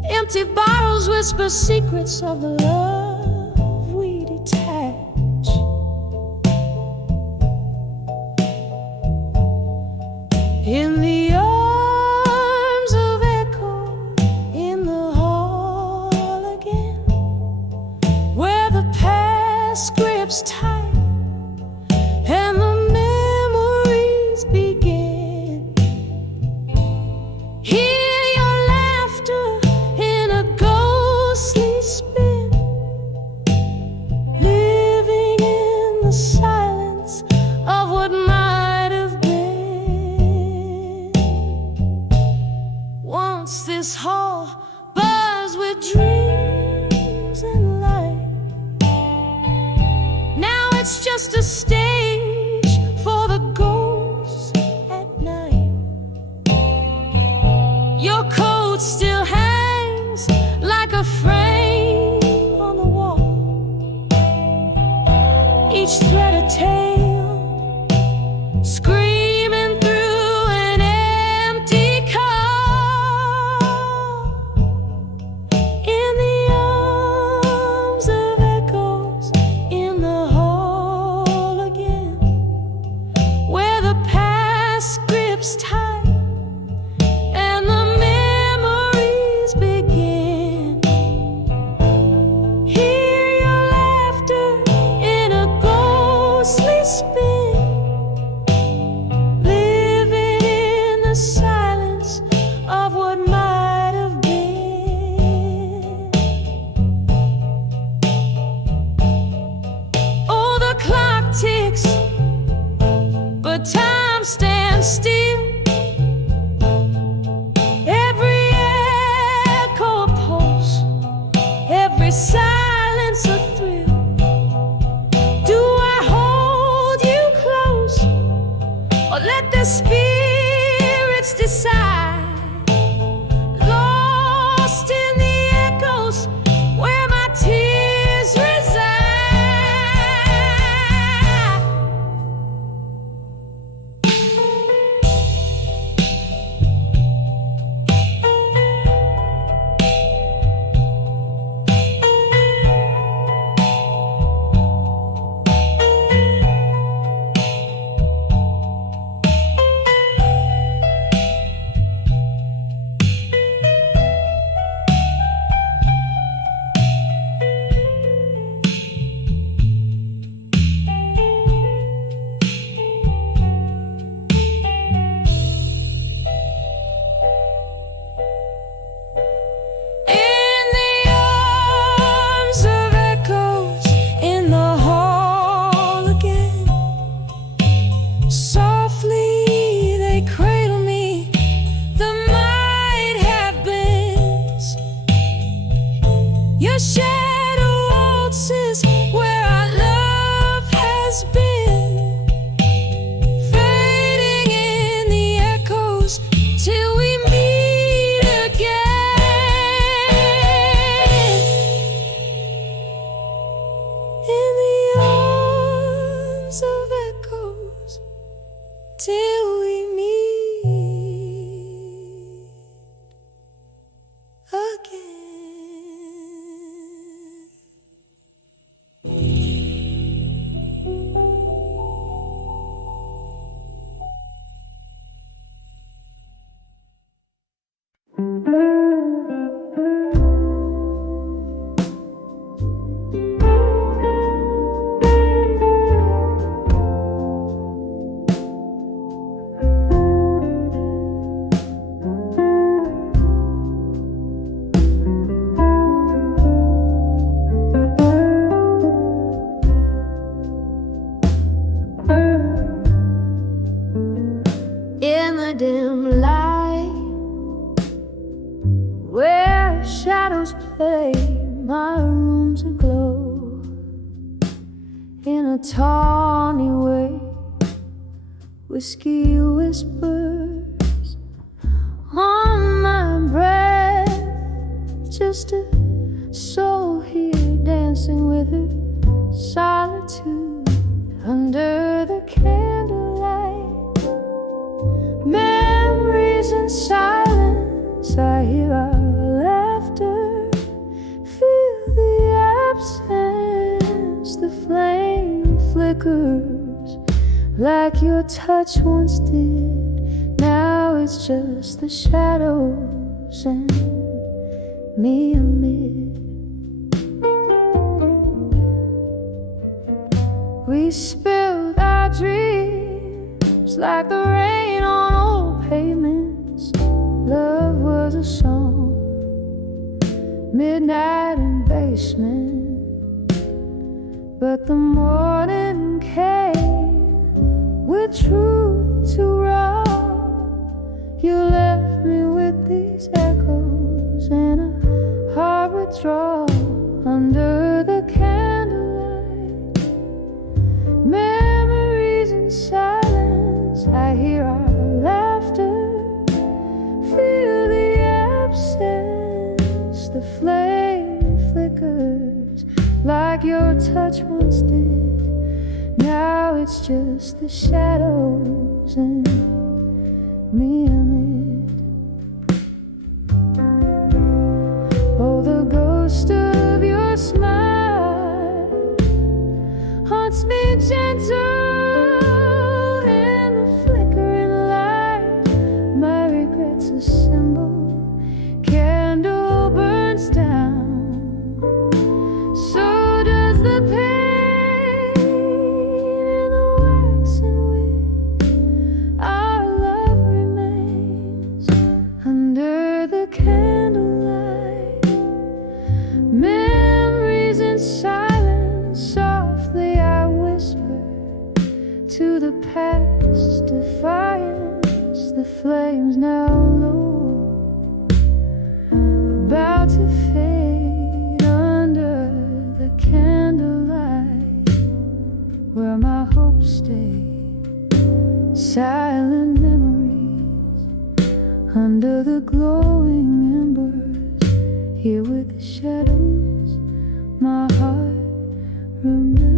Empty bottles whisper secrets of the love we detach. In the tight and the memories begin. Hear your laughter in a ghostly spin, living in the silence of what might have been. Once this hall buzzed with dreams and light. It's just a stage for the ghosts at night. Your coat still hangs like a frame on the wall. Each thread a tale, screaming through an empty car. In the arms of echoes, in the tight and the memories begin. Hear your laughter in a ghostly spin, living in the silence of what might have been. Oh, the clock ticks, but time stands still. Silence a thrill. Do I hold you close or let the spirits decide? Lost in the echoes where my tears reside. Softly they cradle me, the might have beens. Your shadow waltzes where our love has been, fading in the echoes till we meet again. In the arms of echoes till we meet again. In the dim light, where shadows play, my room's aglow in a tawny way. Whiskey whispers on my breath, just a soul here dancing with her solitude under the candlelight. Memories in silence, I hear our laughter, feel the absence, the flame flickers like your touch once did. Now it's just the shadows and me amid. We spilled our dreams like the rain on old pavements. Love was a song, midnight in basement. But the morning came with truth to raw. You left me with these echoes and a heart withdrawal under the candlelight. Memories in silence, I hear our laughter, feel the absence, the flame flickers like your touch once did. Now it's just the shadows and me amid. Oh, the ghost of your smile haunts me gentle in the flickering light. My regrets assemble, candle burns down. So does the pain in the waxen wick. Our love remains under the candlelight. Memories in silence, softly I whisper to the past, defiance. The flames now low, about to fade under the candlelight, where my hopes stay. Silent memories under the glowing embers, here with the shadows my heart remembers.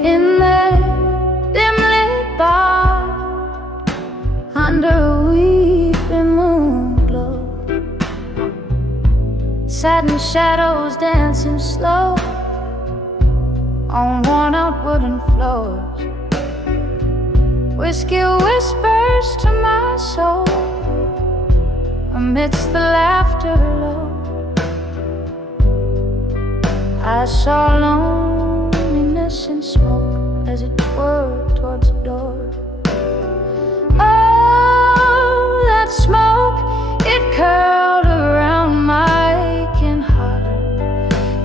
In that dim-lit bar, under a weeping moon glow, satin shadows dancing slow on worn-out wooden floors. Whiskey whispers to my soul, amidst the laughter low. I saw loneliness in smoke as it whirled towards the door. Oh, that smoke, it curled around my aching heart,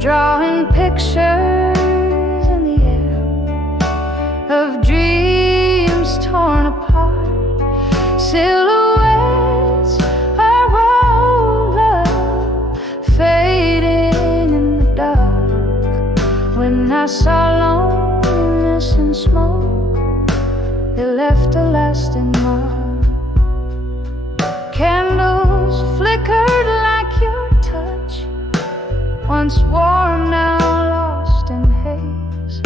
drawing pictures in the air of dreams torn apart, silhouettes of old love fading in the dark. When I saw loneliness in smoke, it left a lasting mark. Candles flickered like your touch, once warm, now lost in haze.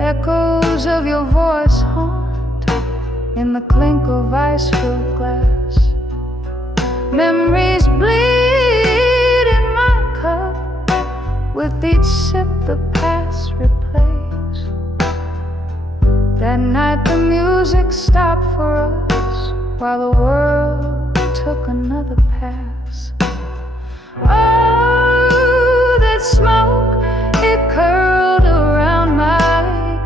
Echoes of your voice haunt in the clink of ice-filled glass. Memories bleed in my cup, with each sip the past replays. That night the music stopped for us, while the world took another pass. Oh, that smoke, it curled around my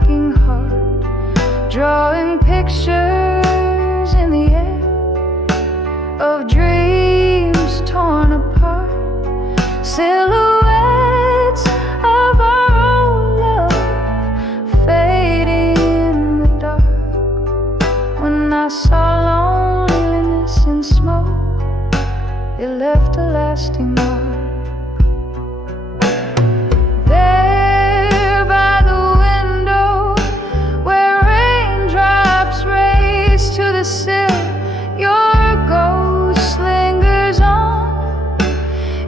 aching heart, drawing pictures in the air of dreams torn apart, silhouettes of our old love fading in the dark. When I saw loneliness in smoke, it left a lasting mark. There by the window, where raindrops race to the sill, your ghost lingers on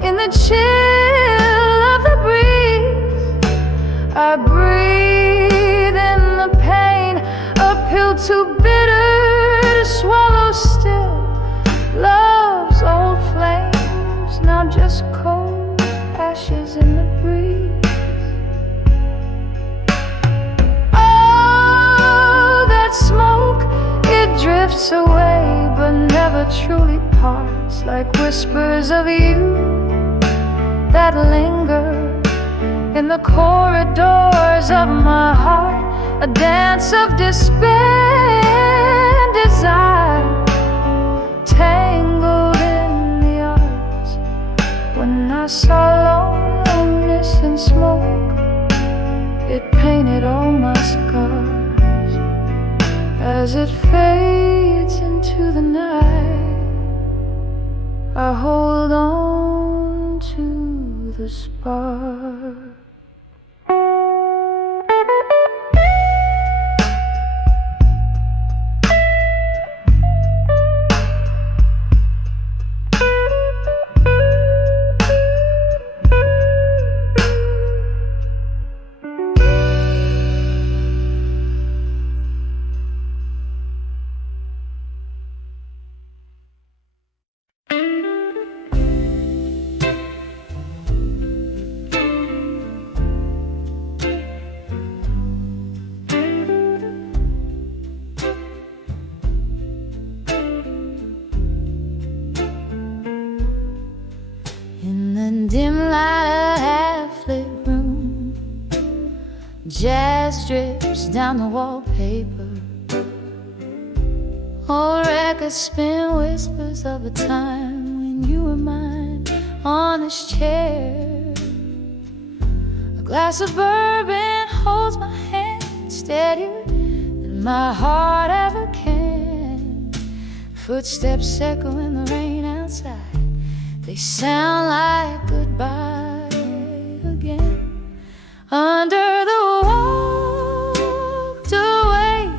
in the chill of the breeze. I breathe in the pain, a pill too bitter to swallow still. Love's old flames, now just cold ashes in the breeze. Oh, that smoke, it drifts away but never truly parts, like whispers of you that linger in the corridors of my heart, a dance of despair and desire, tangled in the arts. When I saw loneliness in smoke, it painted all my scars. As it fades into the night, I hold on to the spark. Dim light, a half-lit room, jazz drips down the wallpaper. Old records spin whispers of a time when you were mine on this chair. A glass of bourbon holds my hand steadier than my heart ever can. Footsteps echo in the rain outside, they sound like goodbye again. Under the walked away,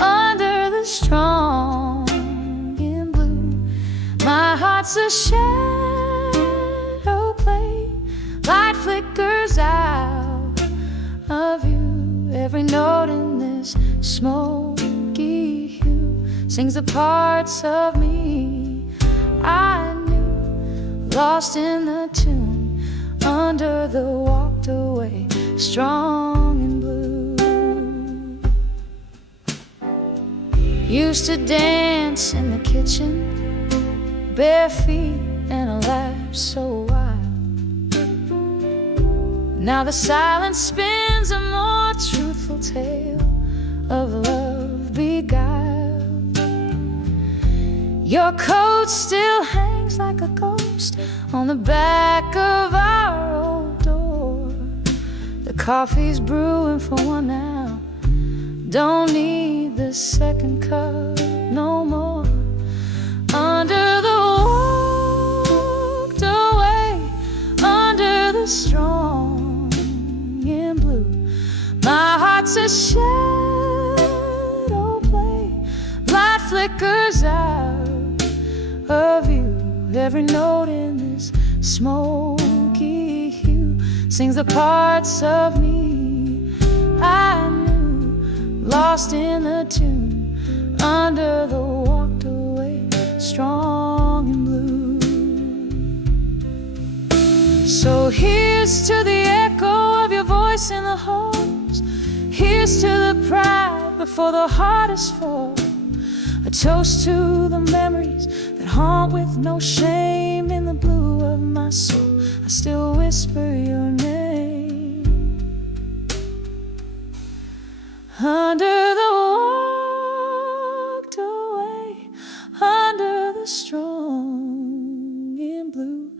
under the strong in blue, my heart's a shadow play. Light flickers out of you. Every note in this smoky hue sings the parts of me I knew, lost in the tune, under the walked away, strong and blue. Used to dance in the kitchen, bare feet and a laugh so wild. Now the silence spins a more truthful tale of love beguiled. Your coat still hangs like a ghost on the back of our old door. The coffee's brewing for one now, don't need the second cup no more. Under the walked away, under the strong in blue, my heart's a shadow play, light flickers out of you. Every note in this smoky hue sings the parts of me I knew, lost in the tune, under the walked away, strong and blue. So here's to the echo of your voice in the halls, here's to the pride before the hardest fall, a toast to the memories that haunt with no shame. In the blue of my soul, I still whisper your name. Under the walked away, under the strong in blue,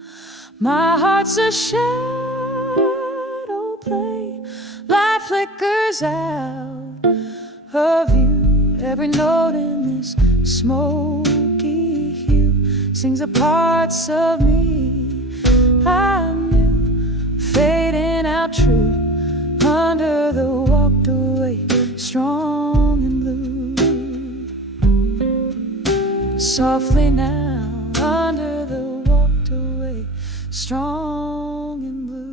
my heart's a shadow play, light flickers out of you. Every note in this smoky hue sings the parts of me I knew, fading out true, under the walked away, strong and blue. Softly now, under the walked away, strong and blue.